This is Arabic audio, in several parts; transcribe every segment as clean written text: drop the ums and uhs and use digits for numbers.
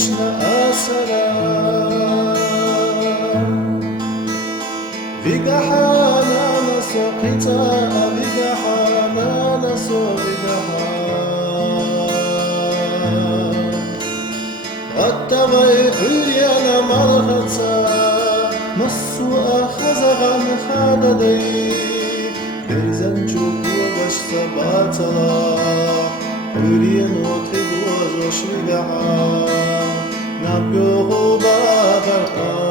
حجكشنا أسرا Vigahana naso kita Vigahana naso Vigahana Attavai hülyana malhatsa Masu ahazagan khadadai Berzan çubuğa başta batala Hülyen otribu azoş Vigahana Nabyohu bağırta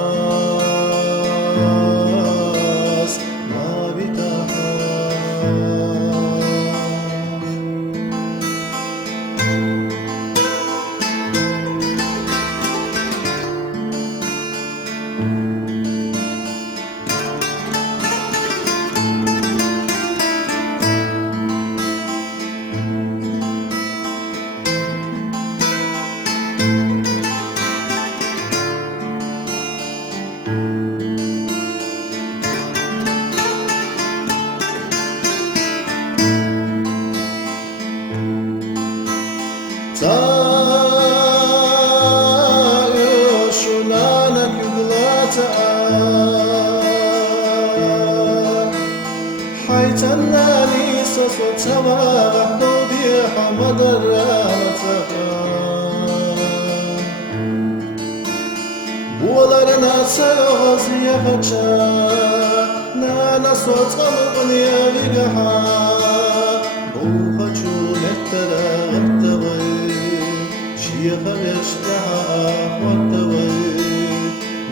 حيتناني سوسوتما غدودي حمد الرانتها بولارنا سيغز يخجا نانا صوتم بنيا بيغها بوخجو نترى غرتغي شيخ بيشتها وطوي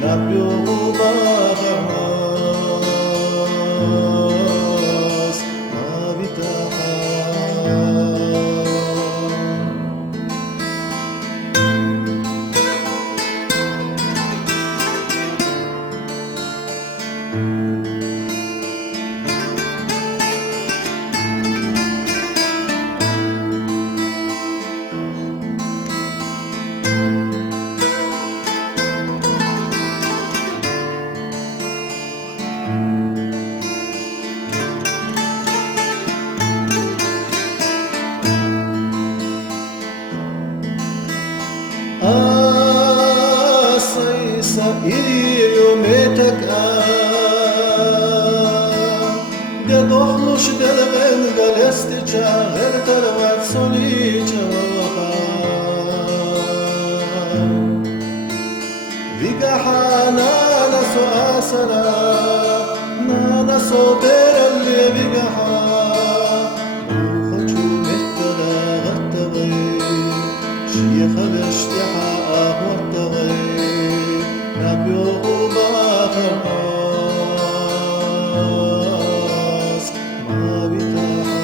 نبيو باغها Ilirio metek Gadohluş delven galesti çağır tervat soli çağır Vigahana naso asara Nana so berelli vigaha Uxaçu mehtara gattagay Şiyekha beştiha ahvattagay نبيو باخرس ما بتاعه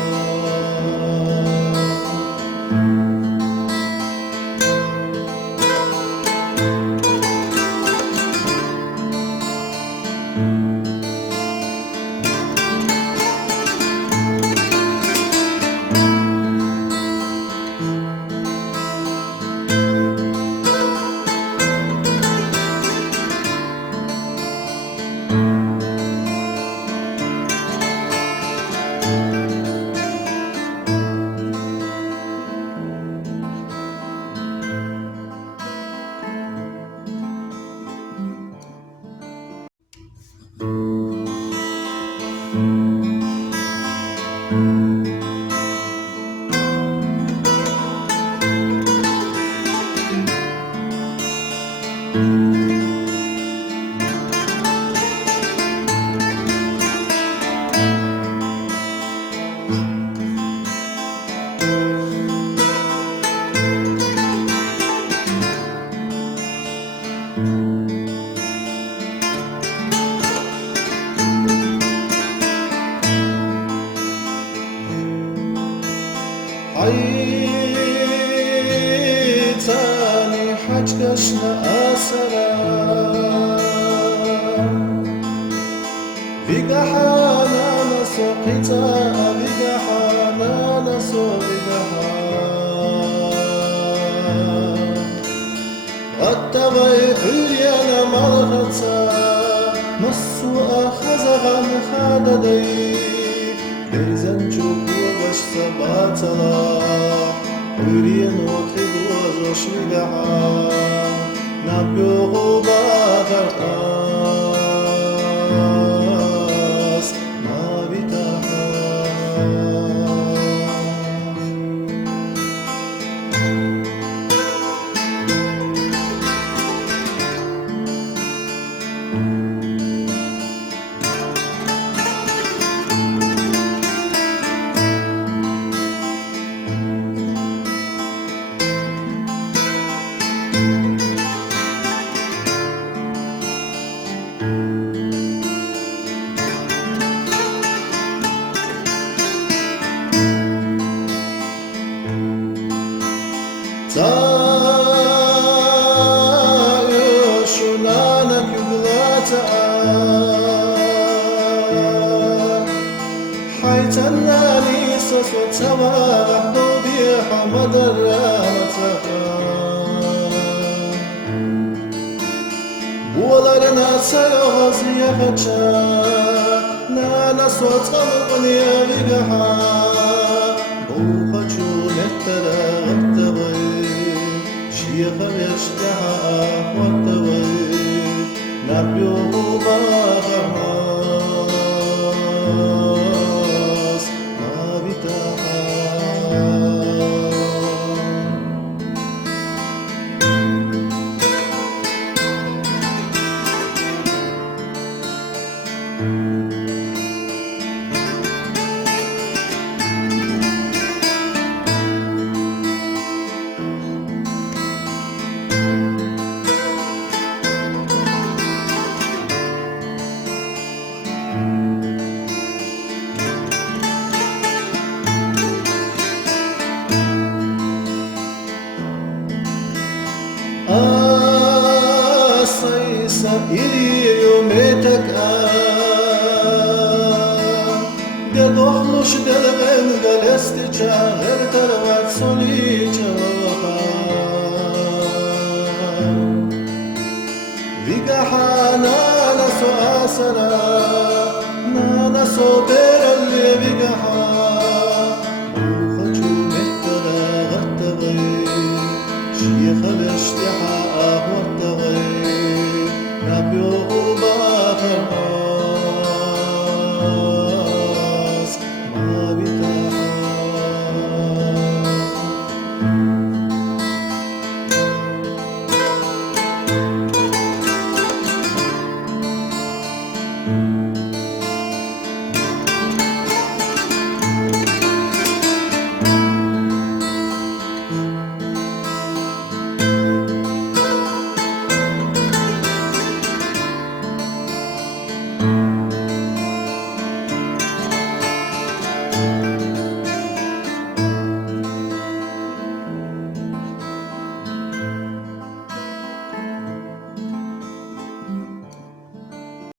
حيتاني حجكشنا أسرا Vigahana naso kita Vigahana naso Vigahana Attavai hülyana malhatsa Masu ahazagan khadadai Berzan çubuğa başta batala Hüryen otribu Josh Vigaha Napyo Bagas Mavitaha Shunana Kublata Haitanani Soswatawa Bobi Hamadarata Bualarana Sayos Yakacha Nana Sotamani Vigaha Buhachu Netara Shia Veshtaha Wataway Napyo Bahamas Mavitaha Sa iriyo metaka Dedohlush delven galesti çağır tervat soli çağır Vigaha nana so asara Nana so beralli vigaha Buhacu mehtara gattagay Şiyha beştiha ahvattagay Napyo Bahamas